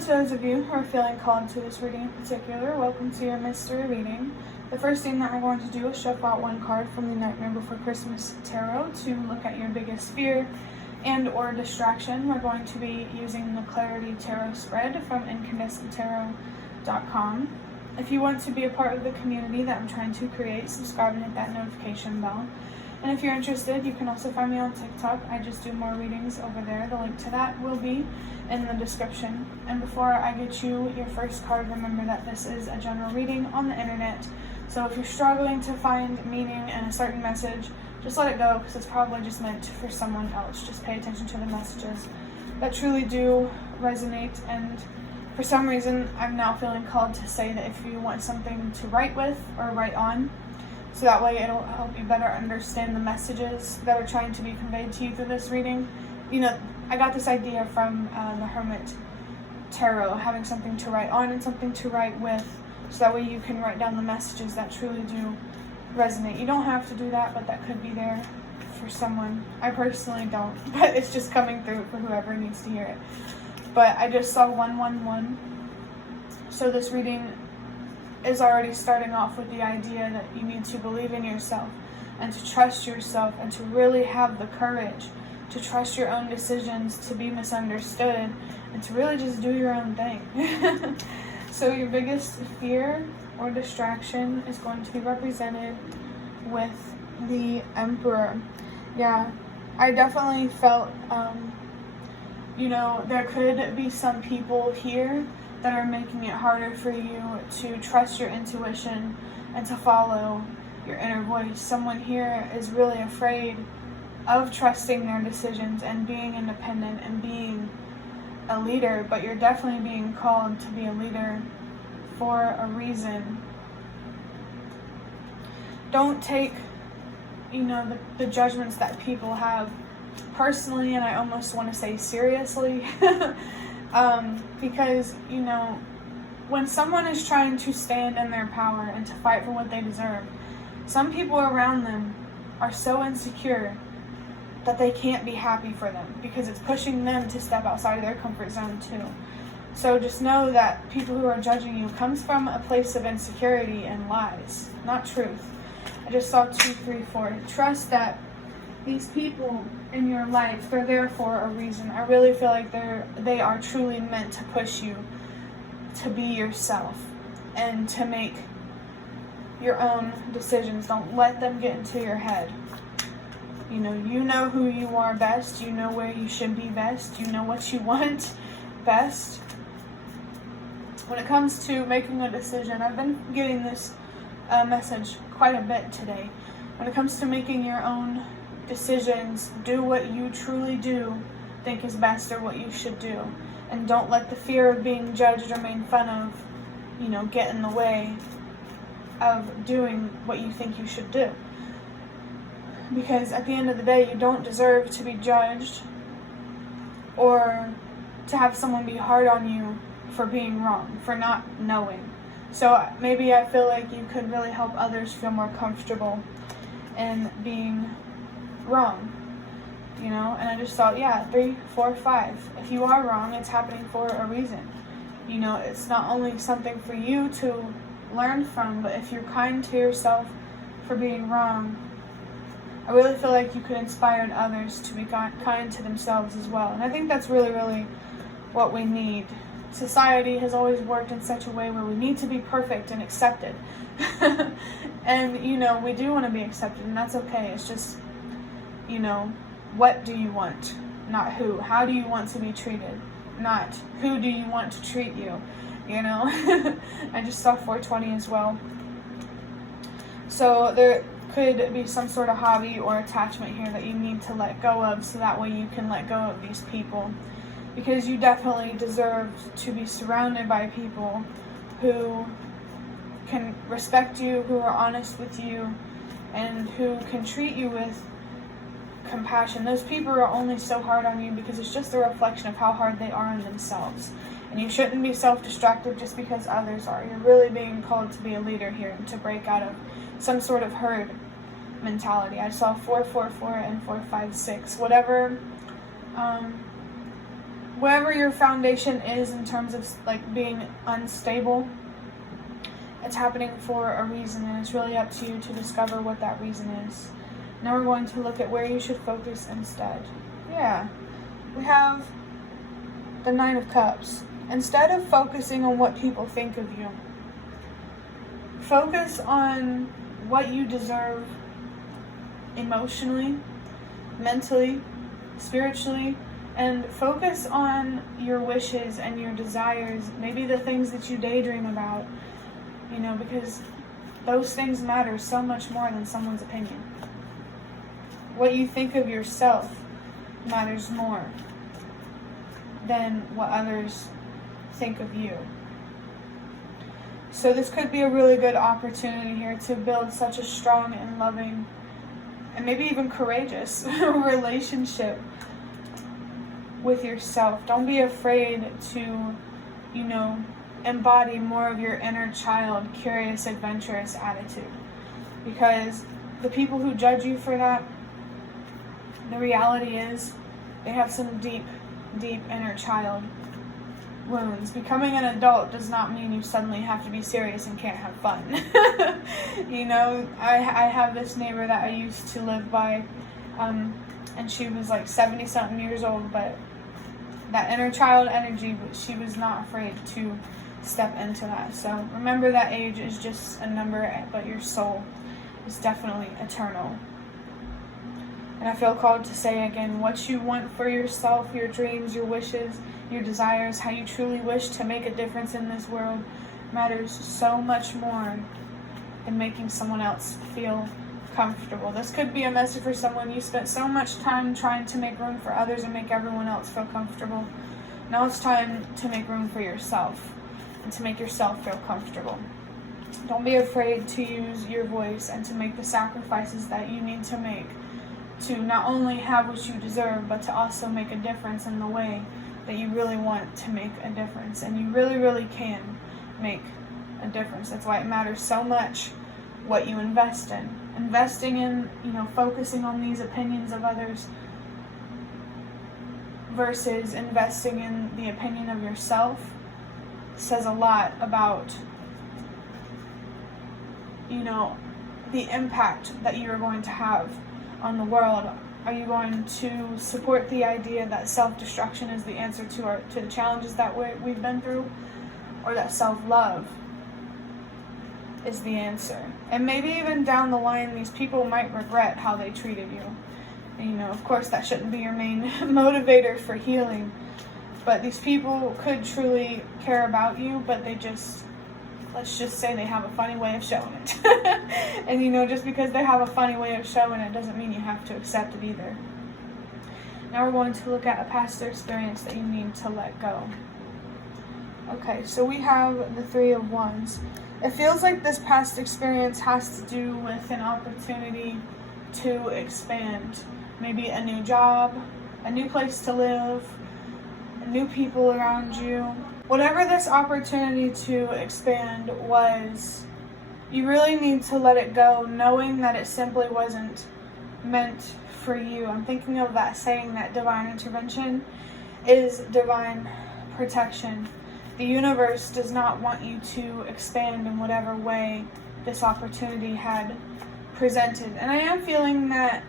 to those of you who are feeling called to this reading in particular, welcome to your mystery reading. The first thing that we're going to do is shuffle out one card from the Nightmare Before Christmas Tarot to look at your biggest fear and or distraction. We're going to be using the Clarity Tarot spread from incandescenttarot.com. If you want to be a part of the community that I'm trying to create, subscribe and hit that notification bell. And if you're interested, you can also find me on TikTok. I just do more readings over there. The link to that will be in the description. And before I get you your first card, remember that this is a general reading on the internet. So if you're struggling to find meaning in a certain message, just let it go, because it's probably just meant for someone else. Just pay attention to the messages that truly do resonate. And for some reason, I'm now feeling called to say that if you want something to write with or write on, so that way it'll help you better understand the messages that are trying to be conveyed to you through this reading. You know, I got this idea from the Hermit Tarot, having something to write on and something to write with, so that way you can write down the messages that truly do resonate. You don't have to do that, but that could be there for someone. I personally don't, but it's just coming through for whoever needs to hear it. But I just saw 111, so this reading is already starting off with the idea that you need to believe in yourself and to trust yourself and to really have the courage to trust your own decisions, to be misunderstood, and to really just do your own thing. So your biggest fear or distraction is going to be represented with the Emperor. Yeah, I definitely felt, there could be some people here that are making it harder for you to trust your intuition and to follow your inner voice. Someone here is really afraid of trusting their decisions and being independent and being a leader, but you're definitely being called to be a leader for a reason. Don't take, the judgments that people have personally, and I almost want to say seriously. Because, when someone is trying to stand in their power and to fight for what they deserve, some people around them are so insecure that they can't be happy for them, because it's pushing them to step outside of their comfort zone too. So just know that people who are judging you comes from a place of insecurity and lies, not truth. I just saw 2, 3, 4. Trust that these people in your life, they're there for a reason. I really feel like they are truly meant to push you to be yourself and to make your own decisions. Don't let them get into your head. You know who you are best. You know where you should be best. You know what you want best. When it comes to making a decision, I've been getting this message quite a bit today. When it comes to making your own decisions, do what you truly do think is best or what you should do. And don't let the fear of being judged or made fun of, get in the way of doing what you think you should do. Because at the end of the day, you don't deserve to be judged or to have someone be hard on you for being wrong, for not knowing. So maybe I feel like you could really help others feel more comfortable in being wrong, and I just thought, 3, 4, 5. If you are wrong, it's happening for a reason. It's not only something for you to learn from, but if you're kind to yourself for being wrong, I really feel like you could inspire others to be kind to themselves as well. And I think that's really, really what we need. Society has always worked in such a way where we need to be perfect and accepted. And, we do want to be accepted, and that's okay. It's just, what do you want? Not who. How do you want to be treated? Not who do you want to treat you? I just saw 420 as well. So there could be some sort of hobby or attachment here that you need to let go of, so that way you can let go of these people. Because you definitely deserve to be surrounded by people who can respect you, who are honest with you, and who can treat you with compassion. Those people are only so hard on you because it's just a reflection of how hard they are on themselves. And you shouldn't be self-destructive just because others are. You're really being called to be a leader here and to break out of some sort of herd mentality. I saw 4, 4, 4 and 4, 5, 6. Whatever whatever your foundation is in terms of like being unstable, it's happening for a reason, and it's really up to you to discover what that reason is. Now we're going to look at where you should focus instead. Yeah, we have the Nine of Cups. Instead of focusing on what people think of you, focus on what you deserve emotionally, mentally, spiritually, and focus on your wishes and your desires, maybe the things that you daydream about, because those things matter so much more than someone's opinion. What you think of yourself matters more than what others think of you. So this could be a really good opportunity here to build such a strong and loving and maybe even courageous relationship with yourself. Don't be afraid to, embody more of your inner child, curious, adventurous attitude. Because the people who judge you for that, the reality is they have some deep, deep inner child wounds. Becoming an adult does not mean you suddenly have to be serious and can't have fun. I have this neighbor that I used to live by, and she was like 70-something years old, but that inner child energy, she was not afraid to step into that. So remember that age is just a number, but your soul is definitely eternal. And I feel called to say again, what you want for yourself, your dreams, your wishes, your desires, how you truly wish to make a difference in this world matters so much more than making someone else feel comfortable. This could be a message for someone. You spent so much time trying to make room for others and make everyone else feel comfortable. Now it's time to make room for yourself and to make yourself feel comfortable. Don't be afraid to use your voice and to make the sacrifices that you need to make to not only have what you deserve, but to also make a difference in the way that you really want to make a difference. And you really, really can make a difference. That's why it matters so much what you invest in. Investing in, focusing on these opinions of others versus investing in the opinion of yourself says a lot about, the impact that you are going to have on the world. Are you going to support the idea that self-destruction is the answer to the challenges that we've been through, or that self-love is the answer? And maybe even down the line, these people might regret how they treated you. And, of course, that shouldn't be your main motivator for healing. But these people could truly care about you, but they just, let's just say they have a funny way of showing it. And, just because they have a funny way of showing it doesn't mean you have to accept it either. Now we're going to look at a past experience that you need to let go. Okay, so we have the Three of Wands. It feels like this past experience has to do with an opportunity to expand. Maybe a new job, a new place to live, new people around you. Whatever this opportunity to expand was, you really need to let it go, knowing that it simply wasn't meant for you. I'm thinking of that saying that divine intervention is divine protection. The universe does not want you to expand in whatever way this opportunity had presented. And I am feeling that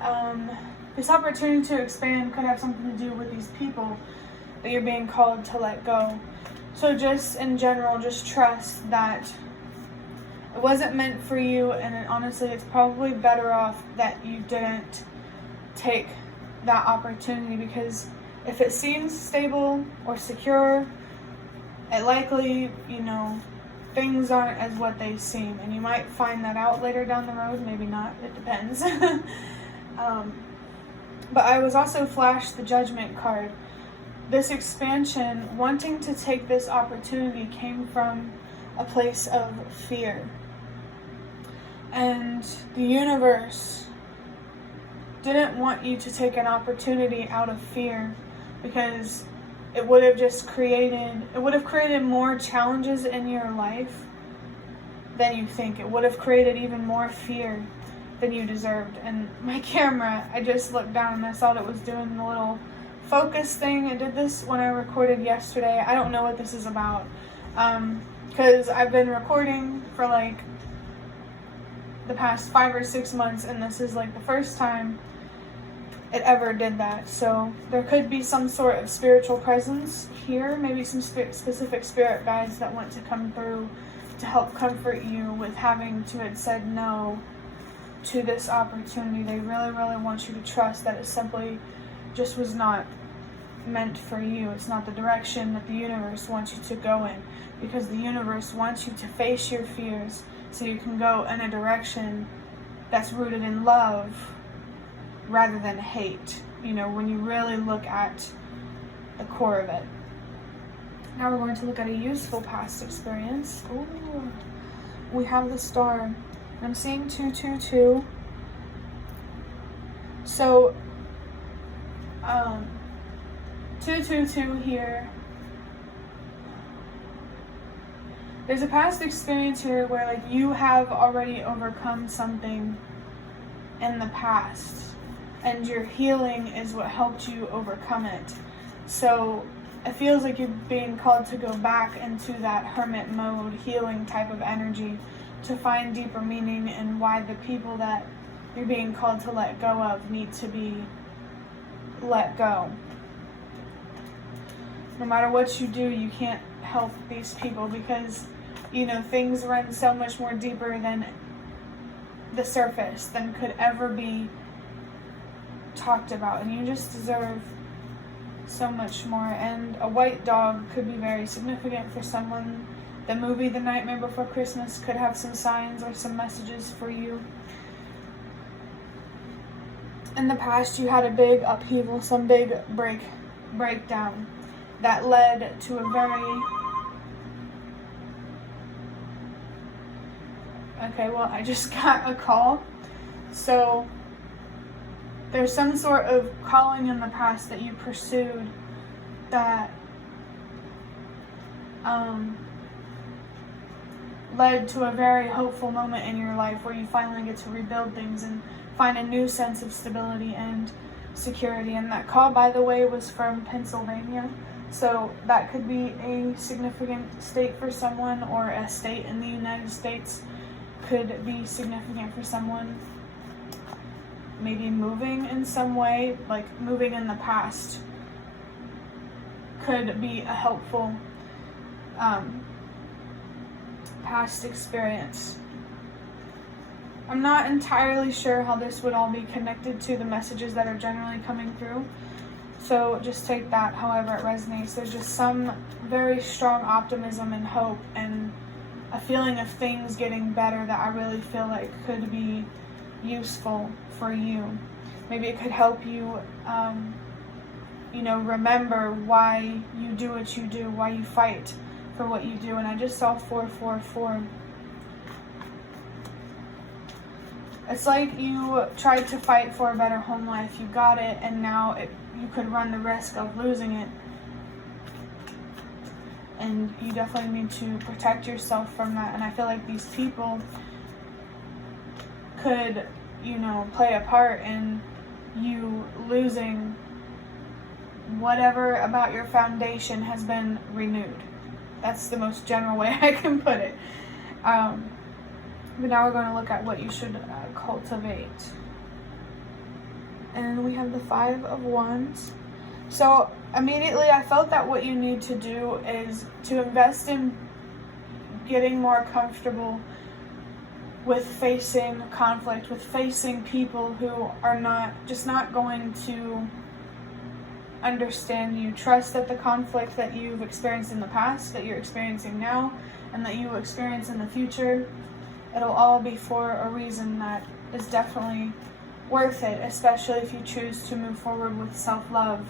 this opportunity to expand could have something to do with these people that you're being called to let go. So just in general, just trust that it wasn't meant for you, and honestly, it's probably better off that you didn't take that opportunity, because if it seems stable or secure, it likely, things aren't as what they seem, and you might find that out later down the road, maybe not, it depends. But I was also flashed the Judgment card. This expansion, wanting to take this opportunity, came from a place of fear. And the universe didn't want you to take an opportunity out of fear, because it would have created more challenges in your life than you think. It would have created even more fear than you deserved. And my camera, I just looked down and I saw it was doing the little focus thing. I did this when I recorded yesterday. I don't know what this is about, because I've been recording for like the past 5 or 6 months, and this is like the first time it ever did that. So there could be some sort of spiritual presence here, maybe some specific spirit guides that want to come through to help comfort you with having to have said no to this opportunity. They really, really want you to trust that it simply just was not meant for you. It's not the direction that the universe wants you to go in, because the universe wants you to face your fears so you can go in a direction that's rooted in love rather than hate, you know, when you really look at the core of it. Now we're going to look at a useful past experience. Ooh, we have the star. I'm seeing 222. So, 222 here. There's a past experience here where like you have already overcome something in the past, and your healing is what helped you overcome it. So it feels like you're being called to go back into that hermit mode, healing type of energy, to find deeper meaning and why the people that you're being called to let go of need to be let go. No matter what you do, you can't help these people, because, you know, things run so much more deeper than the surface, than could ever be talked about, and you just deserve so much more. And a white dog could be very significant for someone. The movie The Nightmare Before Christmas could have some signs or some messages for you. In the past, you had a big upheaval, some big breakdown that led to a very... Okay, well, I just got a call. So there's some sort of calling in the past that you pursued that led to a very hopeful moment in your life where you finally get to rebuild things and find a new sense of stability and security. And that call, by the way, was from Pennsylvania. So that could be a significant state for someone, or a state in the United States could be significant for someone. Maybe moving in some way, like moving in the past, could be a helpful past experience. I'm not entirely sure how this would all be connected to the messages that are generally coming through, so just take that however it resonates. There's just some very strong optimism and hope and a feeling of things getting better that I really feel like could be useful for you. Maybe it could help you, remember why you do what you do, why you fight for what you do. And I just saw 444. It's like you tried to fight for a better home life, you got it, and now you could run the risk of losing it. And you definitely need to protect yourself from that. And I feel like these people could, play a part in you losing whatever about your foundation has been renewed. That's the most general way I can put it. But now we're going to look at what you should cultivate. And we have the 5 of Wands. So immediately I felt that what you need to do is to invest in getting more comfortable with facing conflict, with facing people who are not going to understand you. Trust that the conflict that you've experienced in the past, that you're experiencing now, and that you will experience in the future, it'll all be for a reason that is definitely worth it, especially if you choose to move forward with self-love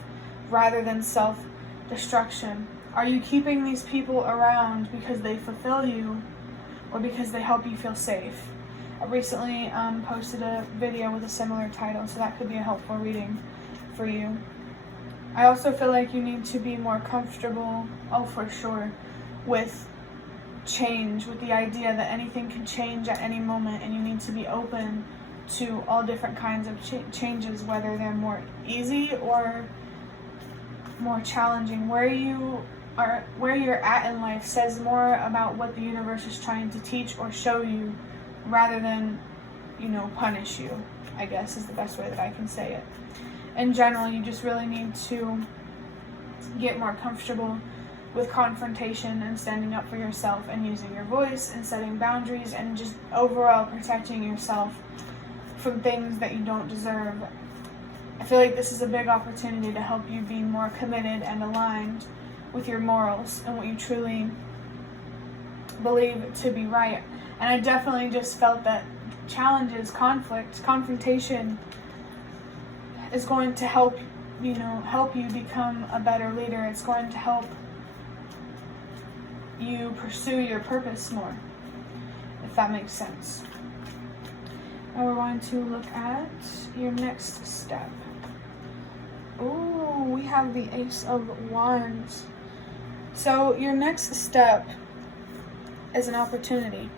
rather than self-destruction. Are you keeping these people around because they fulfill you, or because they help you feel safe? I recently posted a video with a similar title, so that could be a helpful reading for you. I also feel like you need to be more comfortable, for sure, with change, with the idea that anything can change at any moment, and you need to be open to all different kinds of changes, whether they're more easy or more challenging. Where you're at in life says more about what the universe is trying to teach or show you, rather than, punish you, I guess is the best way that I can say it. In general, you just really need to get more comfortable with confrontation and standing up for yourself and using your voice and setting boundaries and just overall protecting yourself from things that you don't deserve. I feel like this is a big opportunity to help you be more committed and aligned with your morals and what you truly believe to be right. And I definitely just felt that challenges, confrontation is going to help you become a better leader. It's going to help you pursue your purpose more, if that makes sense. Now we're going to look at your next step. Oh, we have the Ace of Wands. So your next step is an opportunity.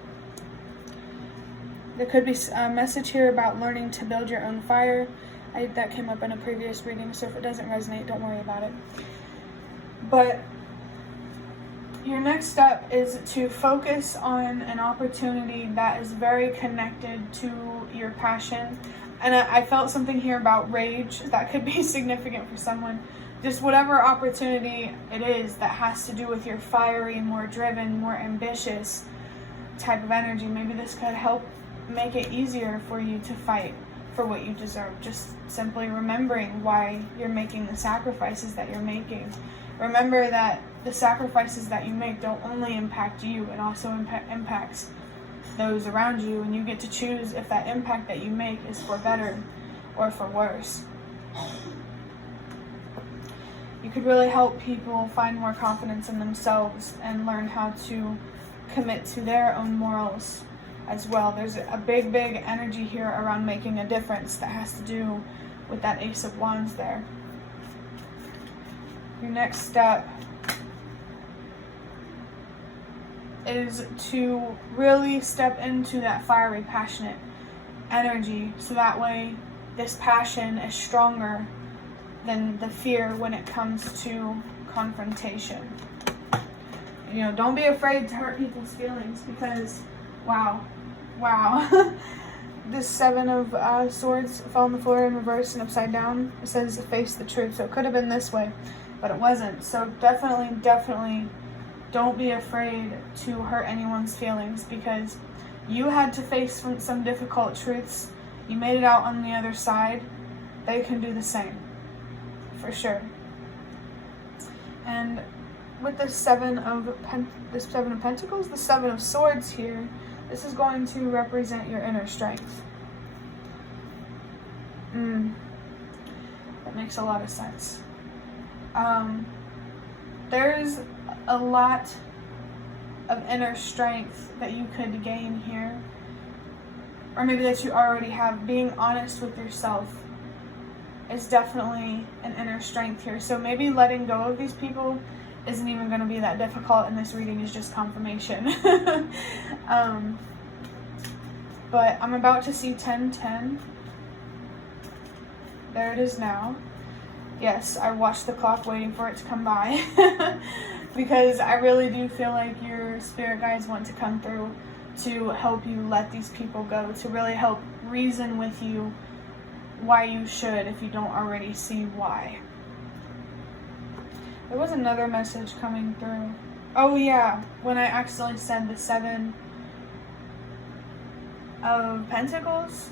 There could be a message here about learning to build your own fire. That came up in a previous reading, so if it doesn't resonate, don't worry about it. But your next step is to focus on an opportunity that is very connected to your passion. And I felt something here about rage that could be significant for someone. Just whatever opportunity it is that has to do with your fiery, more driven, more ambitious type of energy. Maybe this could help make it easier for you to fight for what you deserve. Just simply remembering why you're making the sacrifices that you're making. Remember that the sacrifices that you make don't only impact you, it also impacts those around you, and you get to choose if that impact that you make is for better or for worse. You could really help people find more confidence in themselves and learn how to commit to their own morals as well. There's a big energy here around making a difference that has to do with that Ace of Wands there. Your next step is to really step into that fiery, passionate energy, so that way this passion is stronger than the fear when it comes to confrontation. Don't be afraid to hurt people's feelings, because wow this Seven of Swords fell on the floor in reverse and upside down. It says face the truth, so it could have been this way, but it wasn't. So definitely don't be afraid to hurt anyone's feelings, because you had to face some difficult truths. You made it out on the other side. They can do the same, for sure. And with the Seven of Pentacles, the Seven of Swords here, this is going to represent your inner strength. That makes a lot of sense. There's a lot of inner strength that you could gain here, or maybe that you already have. Being honest with yourself is definitely an inner strength here. So maybe letting go of these people isn't even going to be that difficult, and this reading is just confirmation. But I'm about to see 10:10. There it is now. Yes, I watched the clock waiting for it to come by. Because I really do feel like your spirit guides want to come through to help you let these people go, to really help reason with you why you should, if you don't already see why. There was another message coming through. Oh yeah, when I accidentally said the Seven of Pentacles,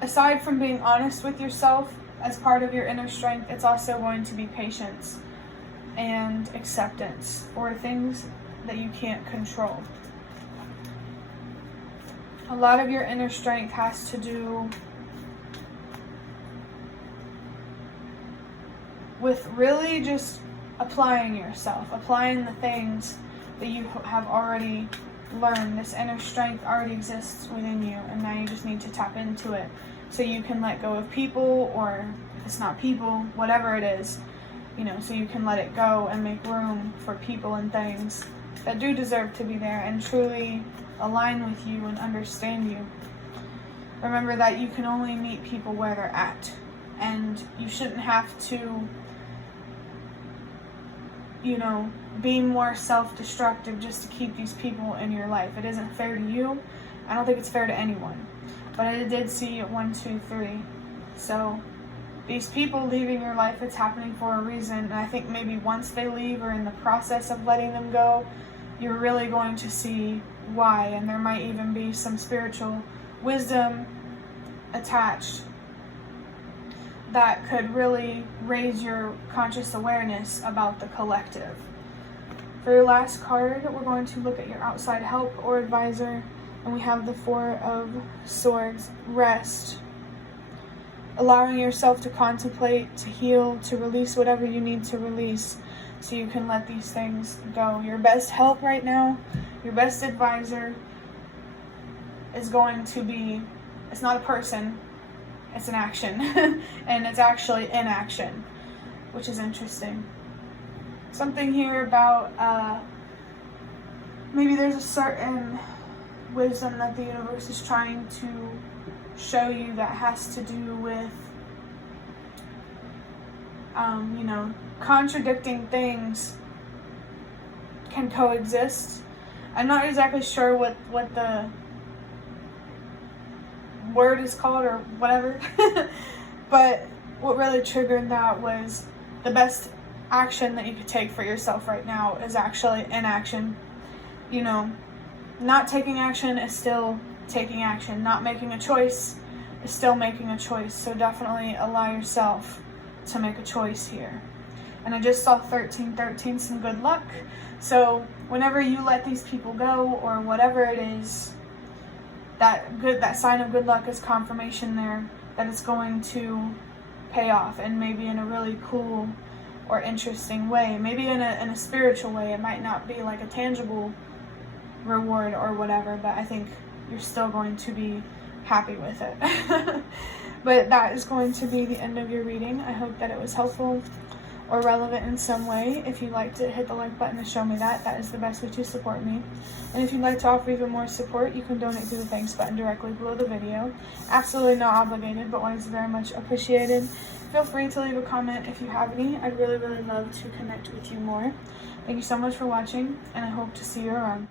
aside from being honest with yourself as part of your inner strength, it's also going to be patience and acceptance for things that you can't control. A lot of your inner strength has to do with really just applying yourself, applying the things that you have already learned. This inner strength already exists within you, and now you just need to tap into it so you can let go of people, or if it's not people, whatever it is, so you can let it go and make room for people and things that do deserve to be there and truly align with you and understand you. Remember that you can only meet people where they're at, and you shouldn't have to be more self-destructive just to keep these people in your life. It isn't fair to you. I don't think it's fair to anyone. But I did see 1, 2, 3. So these people leaving your life, it's happening for a reason. And I think maybe once they leave or in the process of letting them go, you're really going to see why. And there might even be some spiritual wisdom attached that could really raise your conscious awareness about the collective. For your last card, we're going to look at your outside help or advisor. And we have the 4 of Swords, rest. Allowing yourself to contemplate, to heal, to release whatever you need to release so you can let these things go. Your best help right now, your best advisor is going to be, it's not a person, it's an action. And it's actually in action, which is interesting. Something here about maybe there's a certain wisdom that the universe is trying to show you that has to do with contradicting things can coexist. I'm not exactly sure what the word is called or whatever. But what really triggered that was the best action that you could take for yourself right now is actually inaction. Not taking action is still taking action. Not making a choice is still making a choice. So definitely allow yourself to make a choice here. And I just saw 1313, some good luck. So whenever you let these people go or whatever it is, that sign of good luck is confirmation there that it's going to pay off, and maybe in a really cool or interesting way. Maybe in a spiritual way. It might not be like a tangible reward or whatever, but I think you're still going to be happy with it. But that is going to be the end of your reading. I hope that it was helpful or relevant in some way. If you'd like to hit the like button to show me that is the best way to support me. And if you'd like to offer even more support, you can donate through the thanks button directly below the video. Absolutely not obligated, but one is very much appreciated. Feel free to leave a comment if you have any. I'd really, really love to connect with you more. Thank you so much for watching, and I hope to see you around.